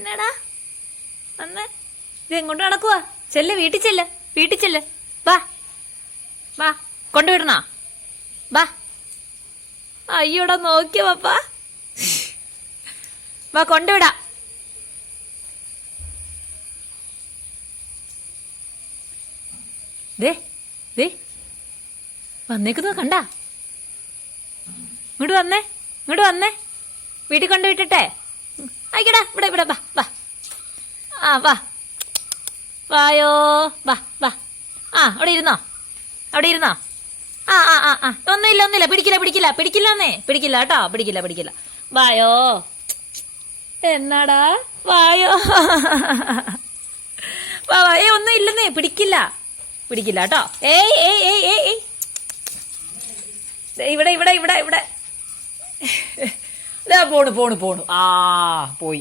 എന്നാടാ വന്ന് ഇത് എങ്ങോട്ട് നടക്കുവാ? ചെല്ല്, വീട്ടിൽ ചെല്ല്, വീട്ടിൽ ചെല്ല്. വാ വാ, കൊണ്ടുവിടണോ? വാ. അയ്യോടാ, നോക്കിയോ പപ്പാ? വാ, കൊണ്ടുവിടാ. ദേ ദേ വന്നേക്കുന്നത് കണ്ടാ? ഇങ്ങോട്ട് വന്നേ, ഇങ്ങോട്ട് വന്നേ. വീട്ടിൽ കൊണ്ടുവിട്ടട്ടെ? ആയിക്കടാ, ഇവിടെ ഇവിടെ വാ വാ. ആ വാ, വായോ, വാ വാ. ആ, അവിടെ ഇരുന്നോ, അവിടെ ഇരുന്നോ. ആ ആ ആ ആ, ഒന്നുമില്ല ഒന്നുമില്ല, പിടിക്കില്ല പിടിക്കില്ല പിടിക്കില്ലെന്നേ, പിടിക്കില്ല കേട്ടോ, പിടിക്കില്ല പിടിക്കില്ല. വായോ. എന്നാടാ, വായോ. വാ വാ. ഒന്നും ഇല്ലെന്നേ, പിടിക്കില്ല പിടിക്കില്ല കേട്ടോ. ഏയ് ഏയ് ഏയ് ഏയ് ഏയ്. ഇവിടെ ഇവിടെ ഇവിടെ ഇവിടെ. പോണു പോണു പോണു. ആ, പോയി.